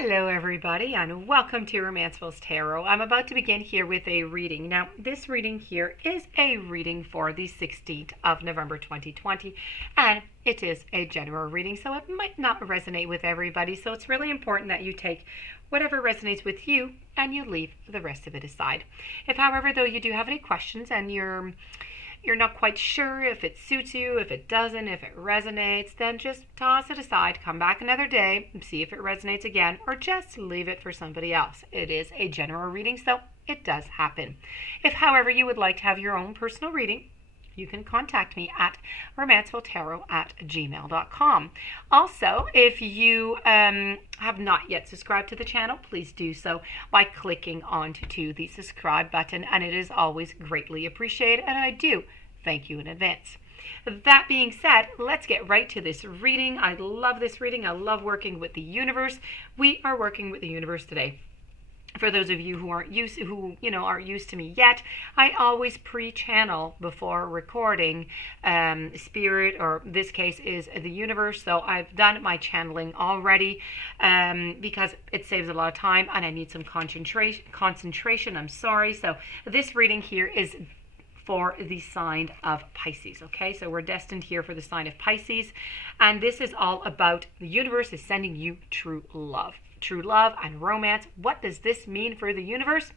Hello, everybody, and welcome to Romancefull's Tarot. I'm about to begin here with a reading. Now, this reading here is a reading for the 16th of November 2020, and it is a general reading, so it might not resonate with everybody. So it's really important that you take whatever resonates with you and you leave the rest of it aside. If, however, though, you do have any questions and you're not quite sure if it suits you, if it doesn't, if it resonates, then just toss it aside, come back another day, and see if it resonates again, or just leave it for somebody else. It is a general reading, so it does happen. If, however, you would like to have your own personal reading, you can contact me at romancefulltarot@gmail.com. Also, if you have not yet subscribed to the channel, please do so by clicking onto the subscribe button, and it is always greatly appreciated, and I do thank you in advance. That being said, let's get right to this reading. I love this reading. I love working with the universe. We are working with the universe today. For those of you who aren't used to me yet, I always pre-channel before recording spirit, or this case is the universe. So I've done my channeling already because it saves a lot of time and I need some concentration. I'm sorry. So this reading here is for the sign of Pisces. Okay, so we're destined here for the sign of Pisces, and this is all about the universe is sending you true love and romance. What does this mean for the universe?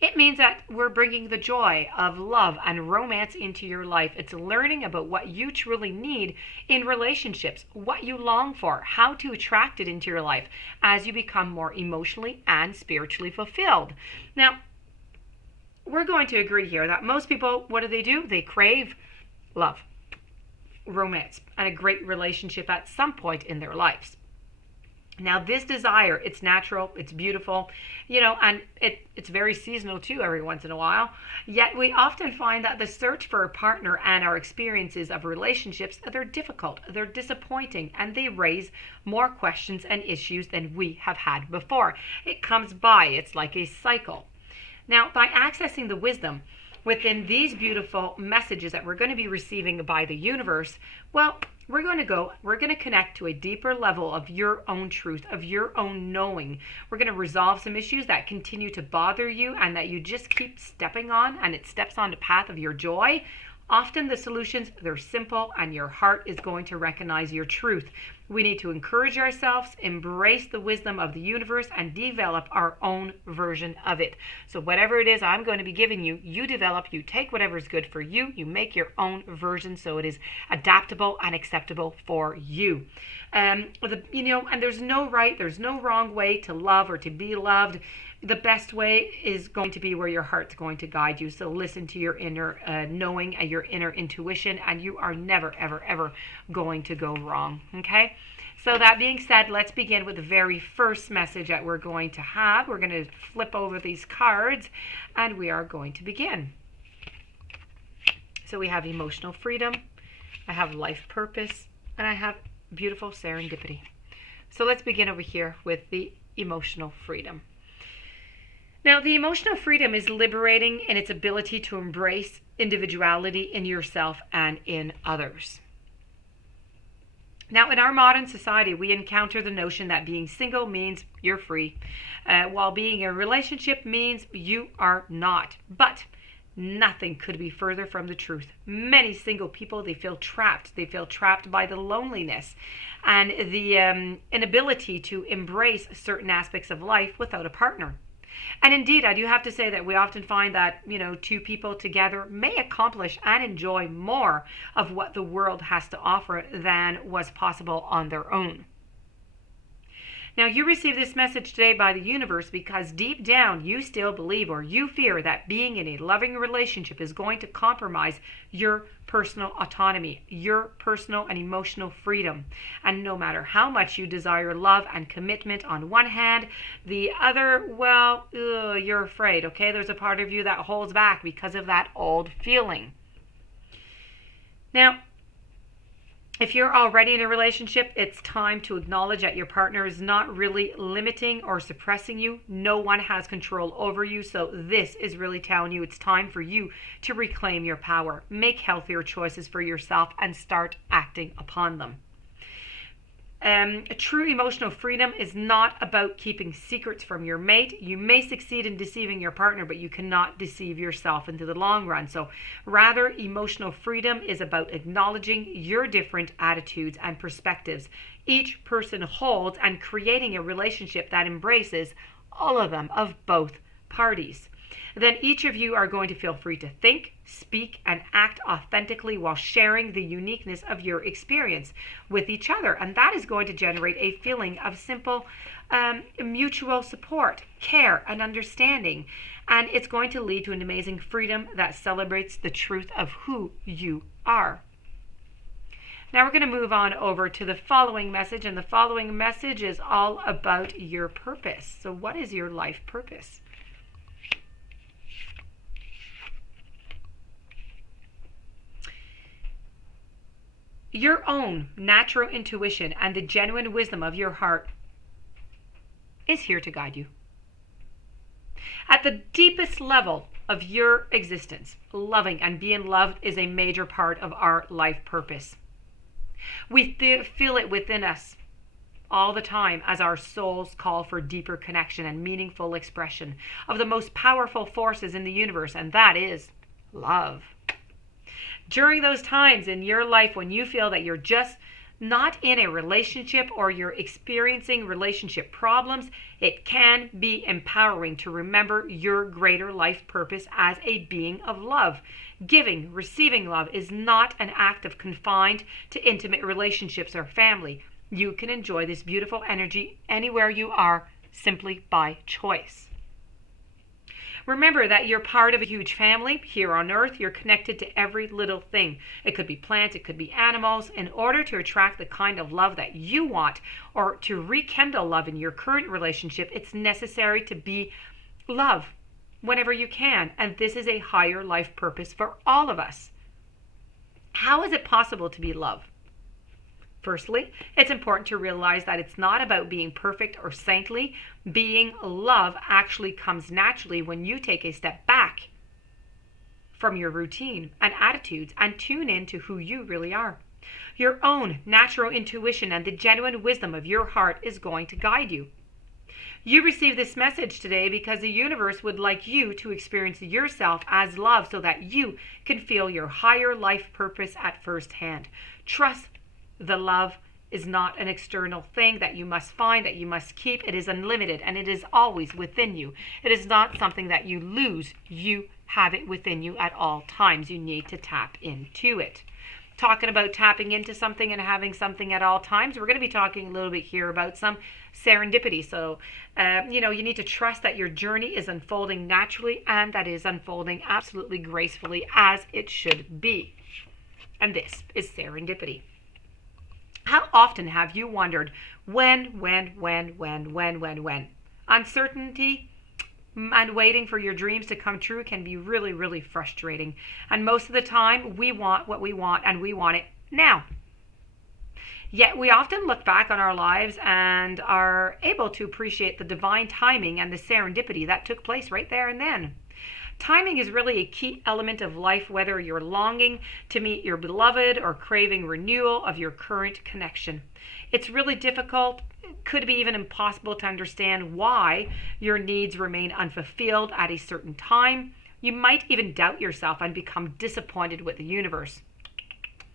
It means that we're bringing the joy of love and romance into your life. It's learning about what you truly need in relationships, what you long for, how to attract it into your life as you become more emotionally and spiritually fulfilled. Now, we're going to agree here that most people, what do? They crave love, romance, and a great relationship at some point in their lives. Now, this desire, it's natural, it's beautiful, and it's very seasonal too every once in a while. Yet we often find that the search for a partner and our experiences of relationships, they're difficult, they're disappointing, and they raise more questions and issues than we have had before. It comes by, it's like a cycle. Now, by accessing the wisdom within these beautiful messages that we're going to be receiving by the universe, well, we're going to connect to a deeper level of your own truth, of your own knowing. We're going to resolve some issues that continue to bother you and that you just keep stepping on, and it steps on the path of your joy. Often the solutions, they're simple, and your heart is going to recognize your truth. We need to encourage ourselves, embrace the wisdom of the universe, and develop our own version of it. So whatever it is I'm going to be giving you, you develop, you take whatever is good for you, you make your own version so it is adaptable and acceptable for you. And there's no right, there's no wrong way to love or to be loved. The best way is going to be where your heart's going to guide you. So listen to your inner knowing and your inner intuition, and you are never, ever, ever going to go wrong. Okay? So that being said, let's begin with the very first message that we're going to have. We're going to flip over these cards, and we are going to begin. So we have emotional freedom, I have life purpose, and I have beautiful serendipity. So let's begin over here with the emotional freedom. Now, the emotional freedom is liberating in its ability to embrace individuality in yourself and in others. Now, in our modern society, we encounter the notion that being single means you're free, while being in a relationship means you are not. But nothing could be further from the truth. Many single people, they feel trapped. They feel trapped by the loneliness and the inability to embrace certain aspects of life without a partner. And indeed, I do have to say that we often find that, two people together may accomplish and enjoy more of what the world has to offer than was possible on their own. Now, you receive this message today by the universe because deep down you still believe, or you fear, that being in a loving relationship is going to compromise your personal autonomy, your personal and emotional freedom. And no matter how much you desire love and commitment on one hand, the other, well, you're afraid, okay? There's a part of you that holds back because of that old feeling. Now, if you're already in a relationship, it's time to acknowledge that your partner is not really limiting or suppressing you. No one has control over you. So this is really telling you it's time for you to reclaim your power, make healthier choices for yourself, and start acting upon them. True emotional freedom is not about keeping secrets from your mate. You may succeed in deceiving your partner, but you cannot deceive yourself into the long run. So rather, emotional freedom is about acknowledging your different attitudes and perspectives each person holds and creating a relationship that embraces all of them, of both parties. Then each of you are going to feel free to think, speak, and act authentically while sharing the uniqueness of your experience with each other. And that is going to generate a feeling of simple mutual support, care, and understanding. And it's going to lead to an amazing freedom that celebrates the truth of who you are. Now we're going to move on over to the following message, and the following message is all about your purpose. So what is your life purpose? Your own natural intuition and the genuine wisdom of your heart is here to guide you. At the deepest level of your existence, loving and being loved is a major part of our life purpose. We feel it within us all the time as our souls call for deeper connection and meaningful expression of the most powerful forces in the universe, and that is love. During those times in your life when you feel that you're just not in a relationship or you're experiencing relationship problems, it can be empowering to remember your greater life purpose as a being of love. Giving, receiving love is not an act of confined to intimate relationships or family. You can enjoy this beautiful energy anywhere you are simply by choice. Remember that you're part of a huge family here on earth. You're connected to every little thing. It could be plants, it could be animals. In order to attract the kind of love that you want or to rekindle love in your current relationship, it's necessary to be love whenever you can. And this is a higher life purpose for all of us. How is it possible to be love? Firstly, it's important to realize that it's not about being perfect or saintly. Being love actually comes naturally when you take a step back from your routine and attitudes and tune in to who you really are. Your own natural intuition and the genuine wisdom of your heart is going to guide you. You received this message today because the universe would like you to experience yourself as love so that you can feel your higher life purpose at first hand. Trust the love is not an external thing that you must find, that you must keep. It is unlimited and it is always within you. It is not something that you lose. You have it within you at all times. You need to tap into it. Talking about tapping into something and having something at all times, we're going to be talking a little bit here about some serendipity. So, you need to trust that your journey is unfolding naturally and that is unfolding absolutely gracefully as it should be. And this is serendipity. How often have you wondered when? Uncertainty and waiting for your dreams to come true can be really, really frustrating. And most of the time, we want what we want and we want it now. Yet we often look back on our lives and are able to appreciate the divine timing and the serendipity that took place right there and then. Timing is really a key element of life, whether you're longing to meet your beloved or craving renewal of your current connection. It's really difficult, could be even impossible to understand why your needs remain unfulfilled at a certain time. You might even doubt yourself and become disappointed with the universe.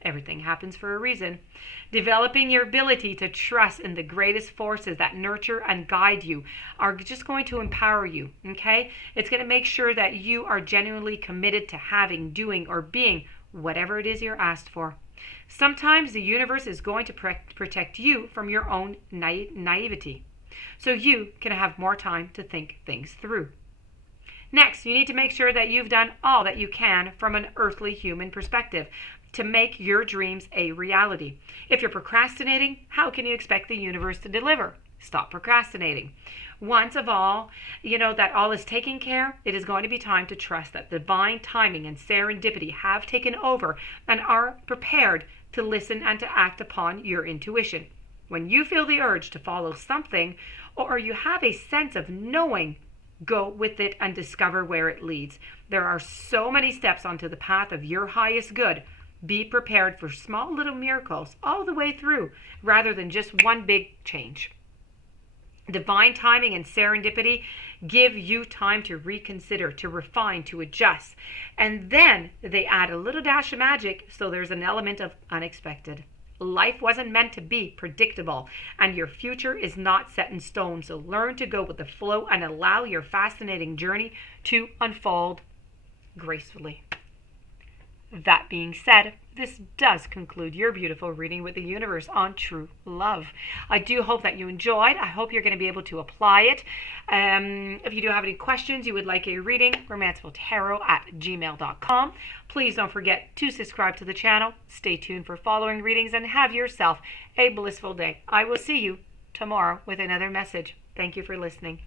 Everything happens for a reason. Developing your ability to trust in the greatest forces that nurture and guide you are just going to empower you, okay? It's going to make sure that you are genuinely committed to having, doing, or being whatever it is you're asked for. Sometimes the universe is going to protect you from your own naivety, so you can have more time to think things through. Next, you need to make sure that you've done all that you can from an earthly human perspective to make your dreams a reality. If you're procrastinating, how can you expect the universe to deliver? Stop procrastinating. Once of all, that all is taken care, it is going to be time to trust that divine timing and serendipity have taken over and are prepared to listen and to act upon your intuition. When you feel the urge to follow something or you have a sense of knowing, go with it and discover where it leads. There are so many steps onto the path of your highest good. Be prepared for small little miracles all the way through rather than just one big change. Divine timing and serendipity give you time to reconsider, to refine, to adjust. And then they add a little dash of magic, so there's an element of unexpected. Life wasn't meant to be predictable, and your future is not set in stone. So learn to go with the flow and allow your fascinating journey to unfold gracefully. That being said, this does conclude your beautiful reading with the universe on true love. I do hope that you enjoyed. I hope you're going to be able to apply it. If you do have any questions, you would like a reading, romancefulltarot@gmail.com. Please don't forget to subscribe to the channel. Stay tuned for following readings and have yourself a blissful day. I will see you tomorrow with another message. Thank you for listening.